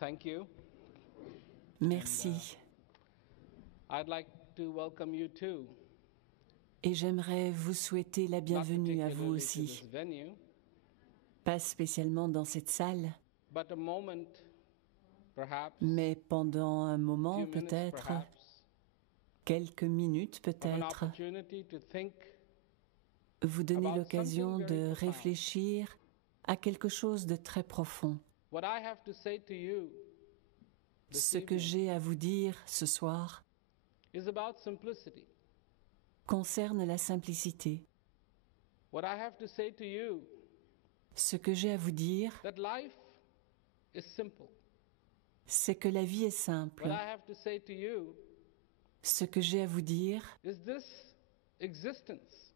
Thank you. Merci. I'd like to welcome you too. Et j'aimerais vous souhaiter la bienvenue à vous Not particularly to aussi. this venue, Pas spécialement dans cette salle, but a moment, perhaps, mais pendant un moment few minutes, peut-être, perhaps, quelques minutes of an peut-être, opportunity to think vous donner about l'occasion something very de profound. réfléchir à quelque chose de très profond. What I have to say to you this Ce que evening j'ai à vous dire ce soir is about simplicity. concerne la simplicité. What I have to say to you Ce que j'ai à vous dire, that life is simple. c'est que la vie est simple. What I have to say to you Ce que j'ai à vous dire, is this existence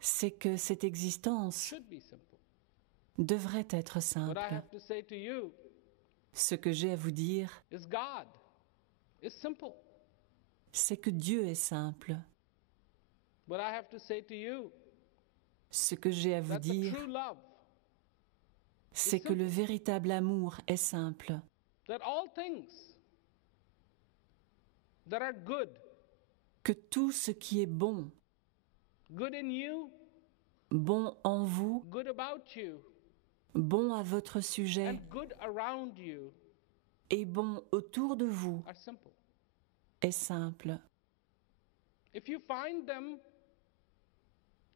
c'est que cette existence should be simple. devrait être What I simple. have to say to you Ce que j'ai à vous dire, is God is simple. c'est que Dieu est simple. What I have to say to you Ce que j'ai à vous that the dire, true love, c'est que le véritable amour est simple. that all things that are good, Que tout ce qui est bon, good in you, bon en vous, good about you, bon à votre sujet and good around you et bon autour de vous are simple. est simple. If you find them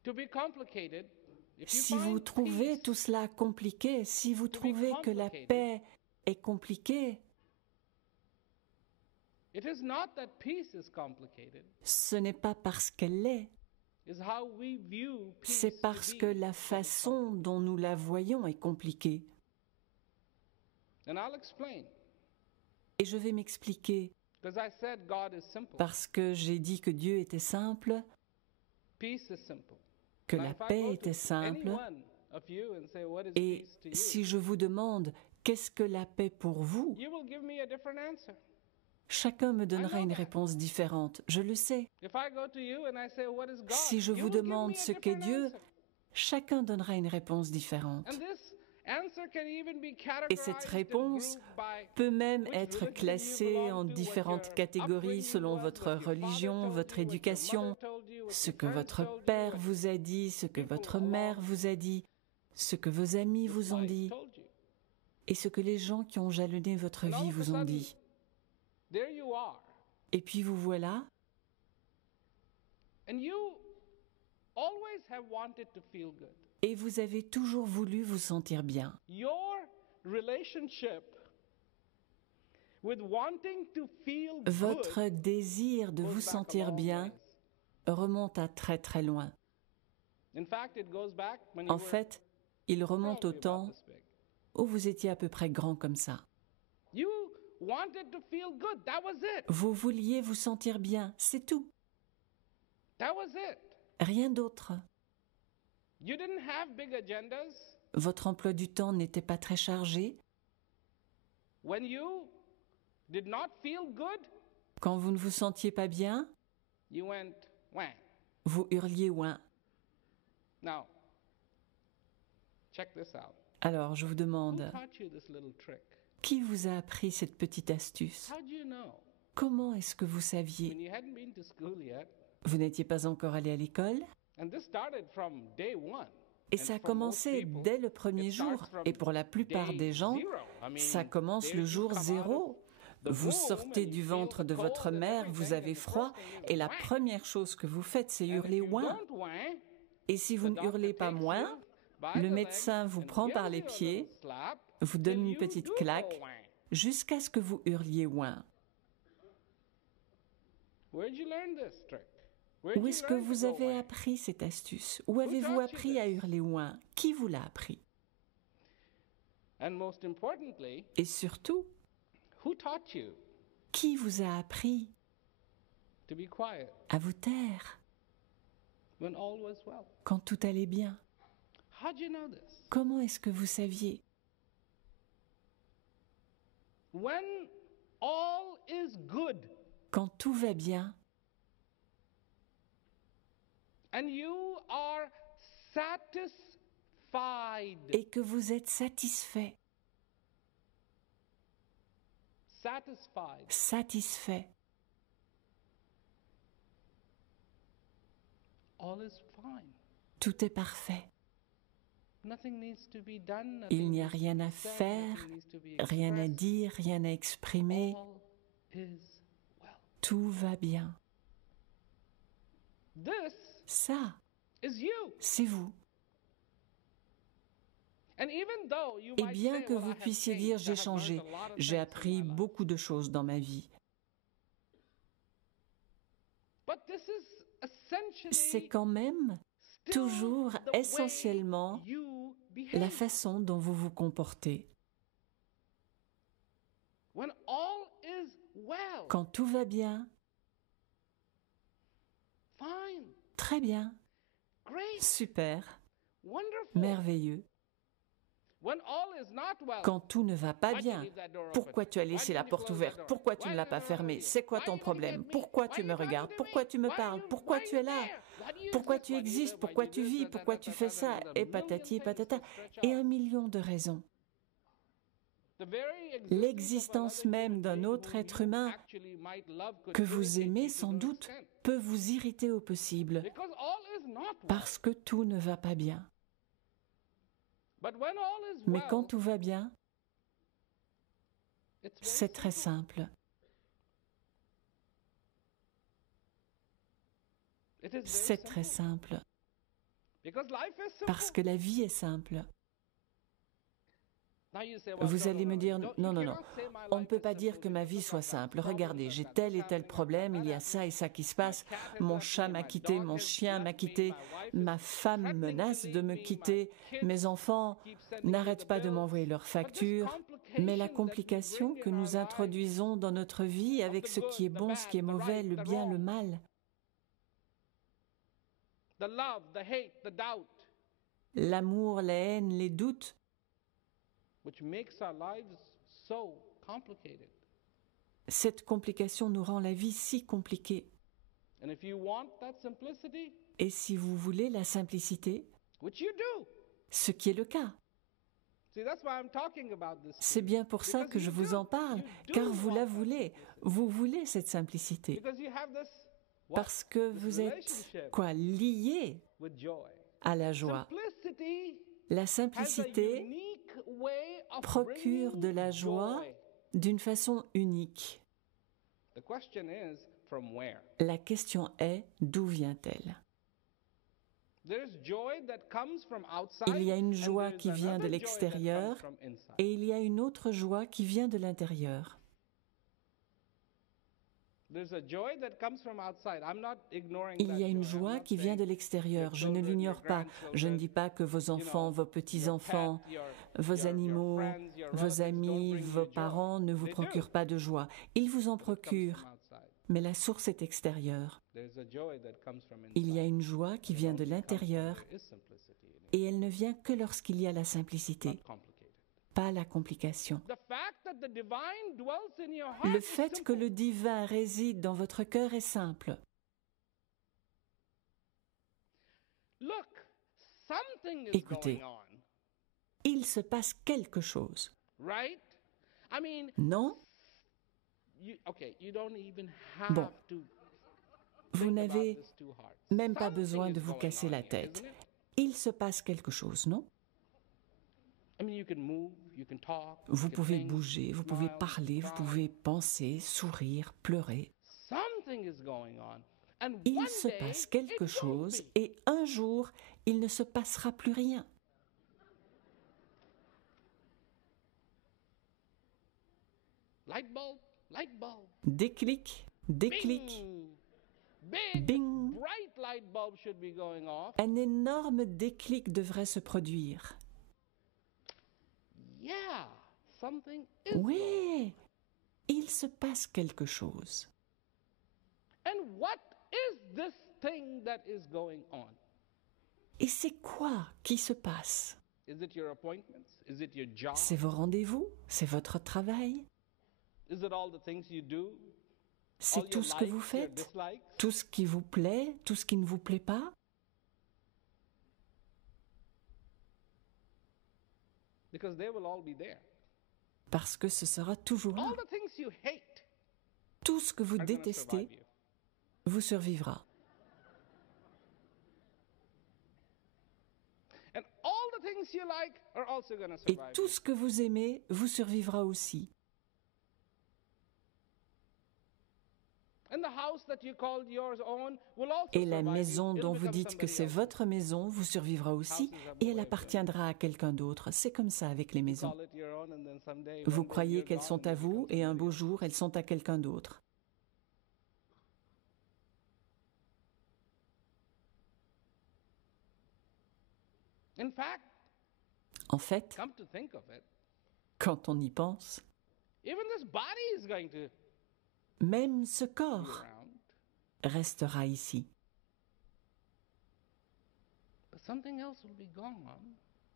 to be complicated, if you Si vous find trouvez peace tout cela compliqué, si vous trouvez que la paix est compliquée, it is not that peace is complicated, ce n'est pas parce qu'elle l'est, it's how we view peace c'est parce to que be. la façon dont nous la voyons est compliquée. And I'll explain. Et je vais m'expliquer. Because I said God is simple. Parce que j'ai dit que Dieu était simple, Peace is simple. que Now, la if I paix go était to simple, any one of you and say, what is et peace to you? si je vous demande qu'est-ce que la paix pour vous, You will give me a different answer. chacun me donnera I know une that. réponse différente. Je le sais. If I go to you and I say, what is God? Si je you vous will give demande me a ce qu'est different Dieu, answer. chacun donnera une réponse différente. And this answer can even be Et cette categorized and réponse grouped by peut même which être religion classée you belong en to, what différentes your catégories upbringing selon was, votre what your father religion, told votre you, what your éducation, mother told you, what ce your que friends votre told you, père what vous a dit, ce que people votre mère along vous a dit, ce que vos amis this vous ont life dit, told you. et ce que les gens qui ont jalonné votre And all vie of a vous ont sudden, dit. there you are. Et puis vous voilà, And you always have wanted to feel good. et vous avez toujours voulu vous sentir bien. Your relationship with wanting to feel Votre good désir de goes vous back a sentir long bien ways. remonte à très très loin. In fact, it goes back when you En fait, il remonte au probably temps about this big. où vous étiez à peu près grand comme ça. You wanted to feel good. That was it. Vous vouliez vous sentir bien, c'est tout. That was it. Rien d'autre. You didn't have big agendas. Votre emploi du temps n'était pas très chargé. When you did not feel good, Quand vous ne vous sentiez pas bien, you went, wah. vous hurliez ouin. Now, check this out. Alors je vous Who demande, taught you this little trick? qui vous a appris cette petite astuce? How do you know? Comment est-ce que vous When saviez? you hadn't been to school yet, Vous n'étiez pas encore allé à l'école? and this started from day one. Et And ça a for most commencé people, dès le premier it starts jour. from Et pour la plupart day des gens, zero. I mean, ça commence there le you jour come out zéro. of the Vous womb sortez and du you ventre feel de cold votre and mère, everything, vous avez and the froid, first thing you et la go, wah. première chose que vous faites, c'est And if hurler you ouin. don't wah, Et si vous the ne doctor hurlez pas takes moins, you by le the médecin legs vous and prend par gives les you a pieds, little slap vous donne till une you petite do claque, go wah. jusqu'à ce que vous hurliez ouin. Where'd you learn this trick? Where'd Où you est-ce que learn to vous go avez wah? appris cette astuce? Où avez-vous taught you appris à this? hurler ouin? Qui vous l'a appris? And most importantly, Et surtout, who taught you qui vous a appris to be quiet à vous taire when all was well? quand tout allait bien? How'd you know this? Comment est-ce que vous saviez? When all is good Quand tout va bien and you are satisfied, et que vous êtes satisfait satisfait. Tout est parfait. Il n'y a rien à faire, rien à dire, rien à exprimer. Tout va bien. Ça, c'est vous. Et bien que vous puissiez dire « j'ai changé », j'ai appris beaucoup de choses dans ma vie. C'est quand même toujours essentiellement la façon dont vous vous comportez. Quand tout va bien, très bien, super, merveilleux. Quand tout ne va pas bien, pourquoi tu as laissé la porte ouverte? Pourquoi tu ne l'as pas fermée? C'est quoi ton problème? Pourquoi tu me regardes? Pourquoi tu me parles? Pourquoi tu es là? Pourquoi tu existes? Pourquoi tu vis? Pourquoi tu fais ça? Et patati et patata. Et 1 million de raisons. L'existence même d'un autre être humain que vous aimez sans doute peut vous irriter au possible parce que tout ne va pas bien. Mais quand tout va bien, c'est très simple. C'est très simple. Parce que la vie est simple. Vous allez me dire, non, non, non, on ne peut pas dire que ma vie soit simple. Regardez, j'ai tel et tel problème, il y a ça et ça qui se passe. Mon chat m'a quitté, mon chien m'a quitté, ma femme menace de me quitter, mes enfants n'arrêtent pas de m'envoyer leurs factures. Mais la complication que nous introduisons dans notre vie avec ce qui est bon, ce qui est mauvais, le bien, le mal, l'amour, la haine, les doutes, cette complication nous rend la vie si compliquée. Et si vous voulez la simplicité, ce qui est le cas, c'est bien pour ça que je vous en parle, car vous la voulez. Vous voulez cette simplicité. Parce que vous êtes, lié à la joie. La simplicité procure de la joie d'une façon unique. La question est, d'où vient-elle? Il y a une joie qui vient de l'extérieur et il y a une autre joie qui vient de l'intérieur. Il y a une joie qui vient de l'extérieur, je ne l'ignore pas. Je ne dis pas que vos enfants, vos petits-enfants, vos animaux, vos amis, vos parents ne vous procurent pas de joie. Ils vous en procurent, mais la source est extérieure. Il y a une joie qui vient de l'intérieur et elle ne vient que lorsqu'il y a la simplicité, pas la complication. Le fait que le divin réside dans votre cœur est simple. Écoutez, il se passe quelque chose. Non? Bon, vous n'avez même pas besoin de vous casser la tête. Il se passe quelque chose, non? Vous pouvez bouger, vous pouvez parler, vous pouvez penser, sourire, pleurer. Il se passe quelque chose et un jour, il ne se passera plus rien. Déclic, déclic, bing. Un énorme déclic devrait se produire. Oui, il se passe quelque chose. Et c'est quoi qui se passe? C'est vos rendez-vous? C'est votre travail? C'est tout ce que vous faites? Tout ce qui vous plaît? Tout ce qui ne vous plaît pas? parce que ce sera toujours là. All the things you hate Tout ce que vous are going to détestez survive you. vous survivra. And all the things you like are also going to Et survive tout you. ce que vous aimez vous survivra aussi. And the house that you called yours own will also Et la survive you. maison It'll dont vous become dites que somebody c'est else's. votre maison vous survivra aussi et elle appartiendra à quelqu'un d'autre. C'est comme ça avec les You maisons. call it your own, and then someday, Vous one day croyez you're qu'elles gone sont and à they vous become et un somebody beau else. jour elles sont à quelqu'un d'autre. In fact, En fait, come to think of it, quand on y pense, even this body is going to même ce be corps around, restera ici. but something else will be gone,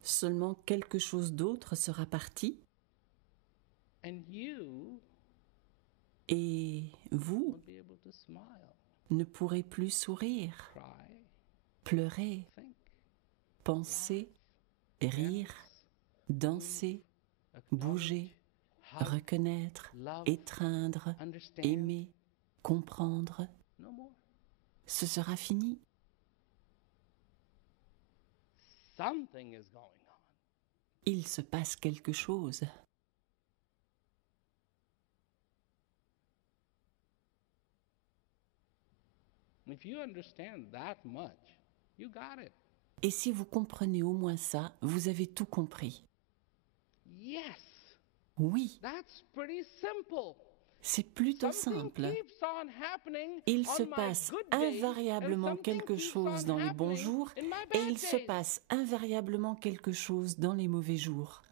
Seulement quelque chose d'autre sera parti and you et vous won't be able to smile, ne pourrez plus sourire, cry, pleurer, think, penser, rire, danser, bouger, hug, reconnaître, love, étreindre, understand. aimer, comprendre. No more. Ce sera fini. Something is going on. Il se passe quelque chose. If you understand that much, you got it. Et si vous comprenez au moins ça, vous avez tout compris. Yes, Oui, that's pretty simple. c'est plutôt Something simple. keeps on happening Il on se my passe good days, invariablement and something quelque keeps chose on dans les bons happening jours in my et bad il se days. passe invariablement quelque chose dans les mauvais jours.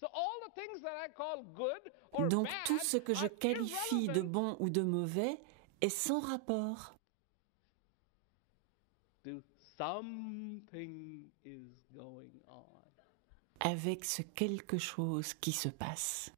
So all the things that I call good or Donc bad tout ce que je are qualifie de irrelevant bon ou de mauvais est sans rapport. to something is going on. Avec ce quelque chose qui se passe.